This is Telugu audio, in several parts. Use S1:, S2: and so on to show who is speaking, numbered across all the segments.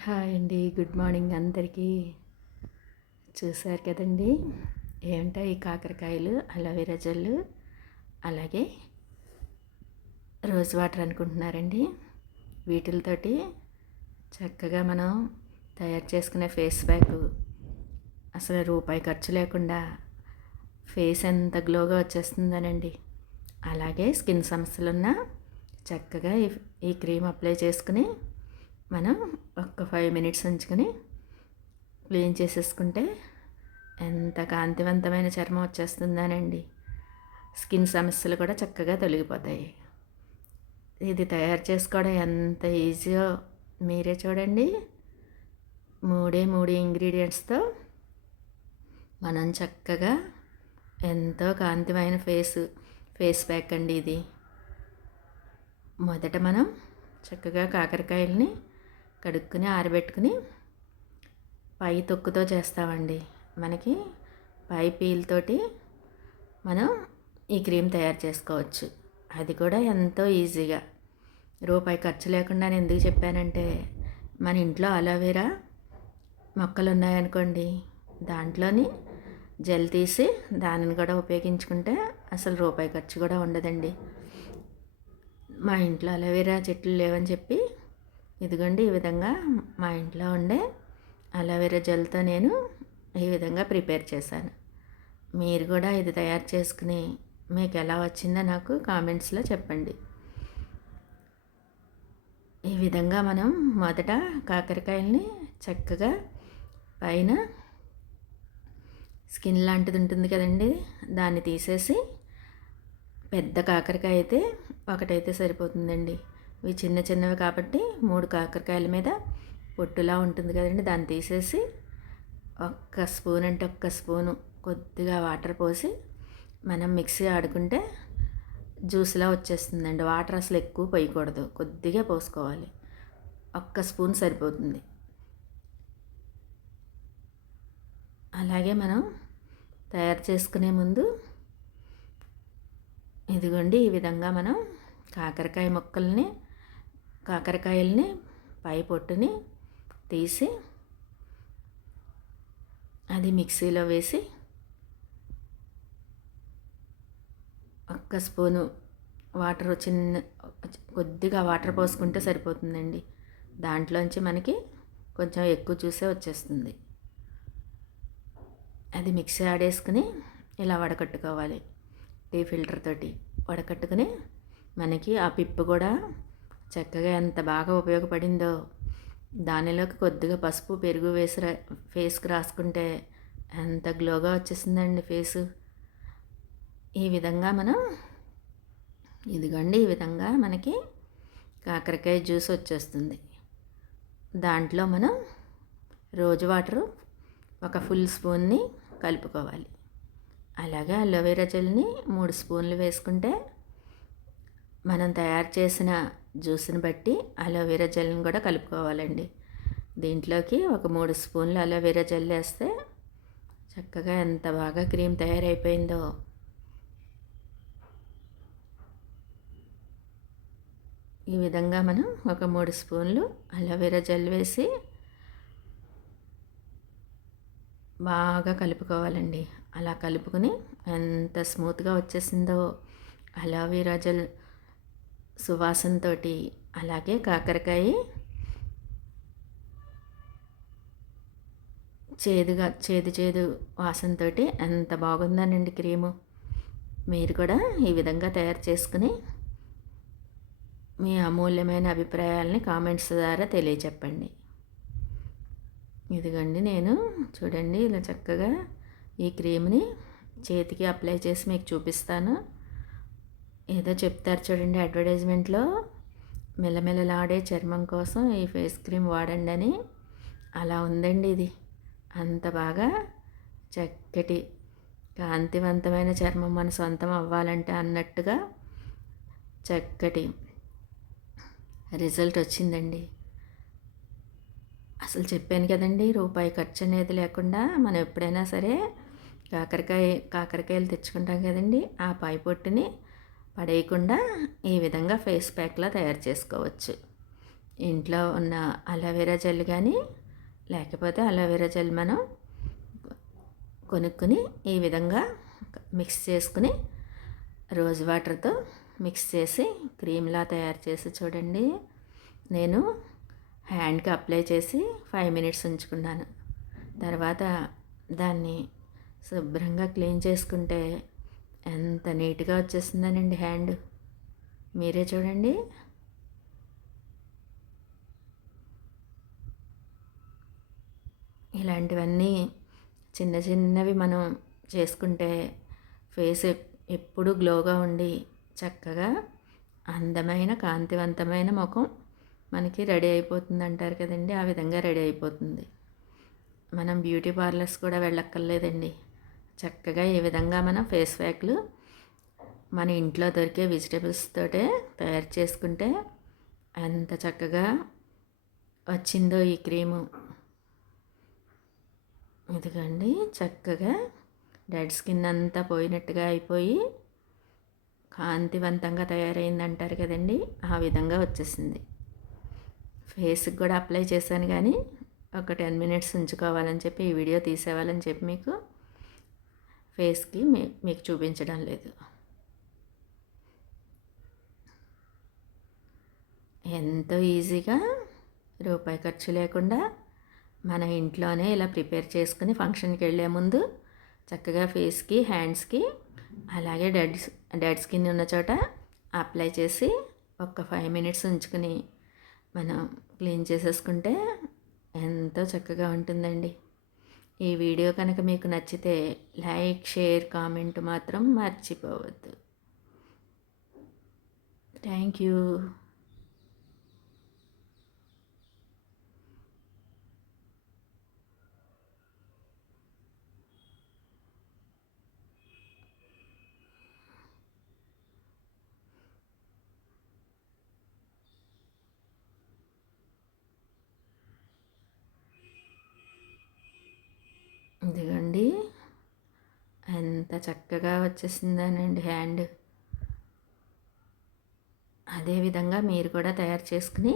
S1: హాయ్ అండి గుడ్ మార్నింగ్ అందరికీ. చూశారు కదండి ఏంటో ఈ కాకరకాయలు అలోవెరా జల్లు అలాగే రోజ్ వాటర్ అనుకుంటున్నారండి. వీటితోటి చక్కగా మనం తయారు చేసుకునే ఫేస్ ప్యాక్. అసలు రూపాయి ఖర్చు లేకుండా ఫేస్ ఎంత గ్లోగా వచ్చేస్తుందనండి. అలాగే స్కిన్ సమస్యలున్నా చక్కగా ఈ క్రీమ్ అప్లై చేసుకుని మనం ఒక్క ఫైవ్ మినిట్స్ ఉంచుకొని క్లీన్ చేసేసుకుంటే ఎంత కాంతివంతమైన చర్మం వచ్చేస్తుందానండి. స్కిన్ సమస్యలు కూడా చక్కగా తొలగిపోతాయి. ఇది తయారు చేసుకోవడం ఎంత ఈజీయో మీరే చూడండి. మూడే మూడు ఇంగ్రీడియంట్స్తో మనం చక్కగా ఎంతో కాంతిమైన ఫేస్ ఫేస్ ప్యాక్ అండి ఇది. మొదట మనం చక్కగా కాకరకాయలని కడుక్కుని ఆరబెట్టుకుని పై తొక్కుతో చేస్తామండి. మనకి పై పీల్తోటి మనం ఈ క్రీమ్ తయారు చేసుకోవచ్చు. అది కూడా ఎంతో ఈజీగా. రూపాయి ఖర్చు లేకుండా నేను ఎందుకు చెప్పానంటే మన ఇంట్లో అలోవెరా మొక్కలు ఉన్నాయనుకోండి దాంట్లోని జెల్ తీసి దానిని కూడా ఉపయోగించుకుంటే అసలు రూపాయి ఖర్చు కూడా ఉండదండి. మా ఇంట్లో అలోవెరా చెట్లు లేవని చెప్పి ఇదిగోండి ఈ విధంగా మా ఇంట్లో ఉండే అలోవెరా జెల్తో నేను ఈ విధంగా ప్రిపేర్ చేశాను. మీరు కూడా ఇది తయారు చేసుకుని మీకు ఎలా వచ్చిందో నాకు కామెంట్స్లో చెప్పండి. ఈ విధంగా మనం మొదట కాకరకాయల్ని చక్కగా పైన స్కిన్ లాంటిది ఉంటుంది కదండి దాన్ని తీసేసి పెద్ద కాకరకాయ అయితే ఒకటైతే సరిపోతుందండి. ఇవి చిన్న చిన్నవి కాబట్టి మూడు కాకరకాయల మీద పొట్టులా ఉంటుంది కదండి. దాన్ని తీసేసి ఒక్క స్పూన్ అంటే ఒక్క స్పూను కొద్దిగా వాటర్ పోసి మనం మిక్సీ ఆడుకుంటే జ్యూస్లా వచ్చేస్తుందండి. వాటర్ అసలు ఎక్కువ పోయకూడదు. కొద్దిగా పోసుకోవాలి. ఒక్క స్పూన్ సరిపోతుంది. అలాగే మనం తయారు చేసుకునే ముందు ఇదిగోండి ఈ విధంగా మనం కాకరకాయ ముక్కల్ని కాకరకాయల్ని పై పొట్టుని తీసి అది మిక్సీలో వేసి ఒక్క స్పూను వాటర్ చిన్న కొద్దిగా వాటర్ పోసుకుంటే సరిపోతుందండి. దాంట్లోంచి మనకి కొంచెం ఎక్కువ చూసే వచ్చేస్తుంది. అది మిక్సీ ఆడేసుకుని ఇలా వడకట్టుకోవాలి. టీ ఫిల్టర్ తోటి వడకట్టుకుని మనకి ఆ పిప్పు కూడా చక్కగా ఎంత బాగా ఉపయోగపడిందో. దానిలోకి కొద్దిగా పసుపు పెరుగు వేసి ఫేస్కి రాసుకుంటే ఎంత గ్లోగా వచ్చేసిందండి ఫేసు. ఈ విధంగా మనం ఇదిగోండి ఈ విధంగా మనకి కాకరకాయ జ్యూస్ వచ్చేస్తుంది. దాంట్లో మనం రోజు వాటరు ఒక ఫుల్ స్పూన్ని కలుపుకోవాలి. అలాగే అలోవెరా జెల్ని మూడు స్పూన్లు వేసుకుంటే మనం తయారు చేసిన జ్యూస్ని బట్టి అలోవెరా జెల్ని కూడా కలుపుకోవాలండి. దీంట్లోకి ఒక మూడు స్పూన్లు అలోవెరా జెల్ వేస్తే చక్కగా ఎంత బాగా క్రీమ్ తయారైపోయిందో. ఈ విధంగా మనం ఒక మూడు స్పూన్లు అలోవెరా జెల్ వేసి బాగా కలుపుకోవాలండి. అలా కలుపుకొని ఎంత స్మూత్గా వచ్చేసిందో అలోవెరా జెల్ సువాసనతో అలాగే కాకరకాయ చేదుగా చేదు చేదు వాసనతో ఎంత బాగుందనండి క్రీము. మీరు కూడా ఈ విధంగా తయారు చేసుకుని మీ అమూల్యమైన అభిప్రాయాలని కామెంట్స్ ద్వారా తెలియచెప్పండి. ఇదిగండి నేను చూడండి ఇలా చక్కగా ఈ క్రీమ్ని చేతికి అప్లై చేసి మీకు చూపిస్తాను. ఏదో చెప్తారు చూడండి అడ్వర్టైజ్మెంట్లో. మెల్లమెల్లలాడే చర్మం కోసం ఈ ఫేస్ క్రీమ్ వాడండి అని. అలా ఉందండి ఇది. అంత బాగా చక్కటి కాంతివంతమైన చర్మం మన సొంతం అవ్వాలంటే అన్నట్టుగా చక్కటి రిజల్ట్ వచ్చిందండి. అసలు చెప్పాను కదండి రూపాయి ఖర్చు అనేది లేకుండా మనం ఎప్పుడైనా సరే కాకరకాయ కాకరకాయలు తెచ్చుకుంటాం కదండి ఆ పై పొట్టుని పడేయకుండా ఈ విధంగా ఫేస్ ప్యాక్లా తయారు చేసుకోవచ్చు. ఇంట్లో ఉన్న అలోవెరా జెల్ కానీ లేకపోతే అలోవెరా జెల్ మనం కొనుక్కుని ఈ విధంగా మిక్స్ చేసుకుని రోజ్ వాటర్తో మిక్స్ చేసి క్రీమ్లా తయారు చేసి చూడండి. నేను హ్యాండ్కి అప్లై చేసి ఫైవ్ మినిట్స్ ఉంచుకున్నాను. తర్వాత దాన్ని శుభ్రంగా క్లీన్ చేసుకుంటే ఎంత నీట్గా వచ్చేసిందనండి హ్యాండ్. మీరే చూడండి. ఇలాంటివన్నీ చిన్న చిన్నవి మనం చేసుకుంటే ఫేస్ ఎప్పుడు గ్లోగా ఉండి చక్కగా అందమైన కాంతివంతమైన ముఖం మనకి రెడీ అయిపోతుంది అంటారు కదండి. ఆ విధంగా రెడీ అయిపోతుంది. మనం బ్యూటీ పార్లర్స్ కూడా వెళ్ళక్కర్లేదండి. చక్కగా ఈ విధంగా మనం ఫేస్ ప్యాక్లు మన ఇంట్లో దొరికే వెజిటేబుల్స్ తోటే తయారు చేసుకుంటే ఎంత చక్కగా వచ్చిందో ఈ క్రీము. ఇదిగండి చక్కగా డెడ్ స్కిన్ అంతా పోయినట్టుగా అయిపోయి కాంతివంతంగా తయారైంది అంటారు కదండి ఆ విధంగా వచ్చేసింది. ఫేస్కి కూడా అప్లై చేశాను కానీ ఒక టెన్ మినిట్స్ ఉంచుకోవాలని చెప్పి ఈ వీడియో తీసేవాలని చెప్పి మీకు ఫేస్కి మీకు చూపించడం లేదు. ఎంతో ఈజీగా రూపాయి ఖర్చు లేకుండా మన ఇంట్లోనే ఇలా ప్రిపేర్ చేసుకుని ఫంక్షన్కి వెళ్ళే ముందు చక్కగా ఫేస్కి హ్యాండ్స్కి అలాగే డెడ్ డెడ్ స్కిన్ ఉన్న చోట అప్లై చేసి ఒక ఫైవ్ మినిట్స్ ఉంచుకుని మనం క్లీన్ చేసేసుకుంటే ఎంతో చక్కగా ఉంటుందండి. ఈ వీడియో కనుక మీకు నచ్చితే లైక్ షేర్ కామెంట్ మాత్రం మర్చిపోవద్దు. థ్యాంక్ యూ ఇదిగండి ఎంత చక్కగా వచ్చేసిందేనండి హ్యాండ్. అదేవిధంగా మీరు కూడా తయారు చేసుకుని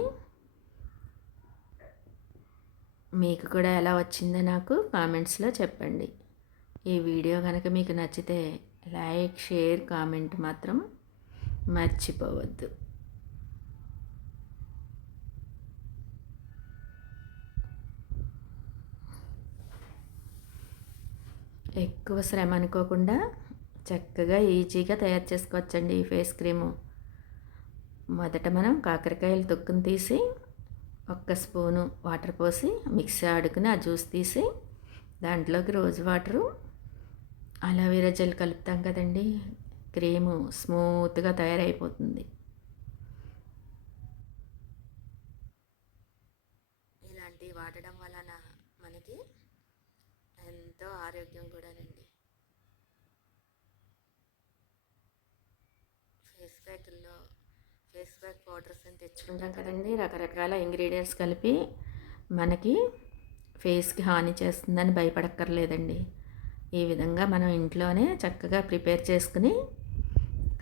S1: మీకు కూడా ఎలా వచ్చిందో నాకు కామెంట్స్లో చెప్పండి. ఈ వీడియో కనుక మీకు నచ్చితే లైక్ షేర్ కామెంట్ మాత్రం మర్చిపోవద్దు. ఎక్కువ శ్రమ అనుకోకుండా చక్కగా ఈజీగా తయారు చేసుకోవచ్చండి ఈ ఫేస్ క్రీము. మొదట మనం కాకరకాయలు తొక్కును తీసి ఒక్క స్పూను వాటర్ పోసి మిక్సీ ఆడుకుని ఆ జ్యూస్ తీసి దాంట్లోకి రోజు వాటరు. అలోవెరా జెల్ కలుపుతాం కదండి. క్రీము స్మూత్గా తయారైపోతుంది ఇలాంటివి వాడడం వలన మనకి ఎంతో ఆరోగ్యం కూడానండి. ఫేస్ ప్యాక్లో ఫేస్ ప్యాక్ పౌడర్స్ అని తెచ్చుకుంటాం కదండి. రకరకాల ఇంగ్రీడియంట్స్ కలిపి మనకి ఫేస్కి హాని చేస్తుందని భయపడక్కర్లేదండి. ఈ విధంగా మనం ఇంట్లోనే చక్కగా ప్రిపేర్ చేసుకుని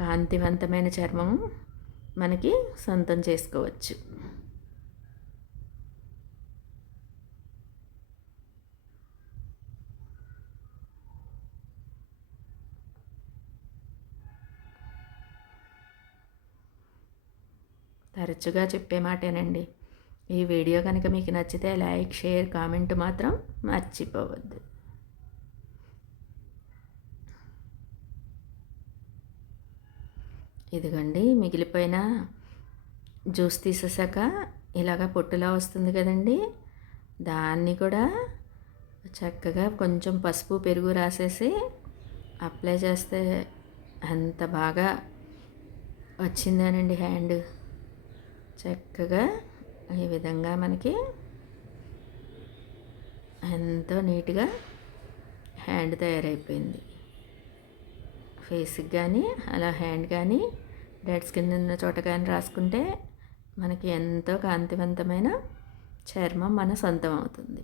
S1: కాంతివంతమైన చర్మం మనకి సొంతం చేసుకోవచ్చు. తరచుగా చెప్పే మాటేనండి. ఈ వీడియో కనుక మీకు నచ్చితే లైక్ షేర్ కామెంట్ మాత్రం మర్చిపోవద్దు. ఇదిగండి మిగిలిపోయిన జ్యూస్ తీసేసాక ఇలాగ పొట్టులా వస్తుంది కదండి. దాన్ని కూడా చక్కగా కొంచెం పసుపు పెరుగు రాసేసి అప్లై చేస్తే అంత బాగా వచ్చిందేనండి హ్యాండ్. చక్కగా ఈ విధంగా మనకి ఎంతో నీట్గా హ్యాండ్ తయారైపోయింది. ఫేస్కి కానీ అలా హ్యాండ్ కానీ డెడ్ స్కిన్ ఉన్న చోట కానీ రాసుకుంటే మనకి ఎంతో కాంతివంతమైన చర్మం మన సొంతం అవుతుంది.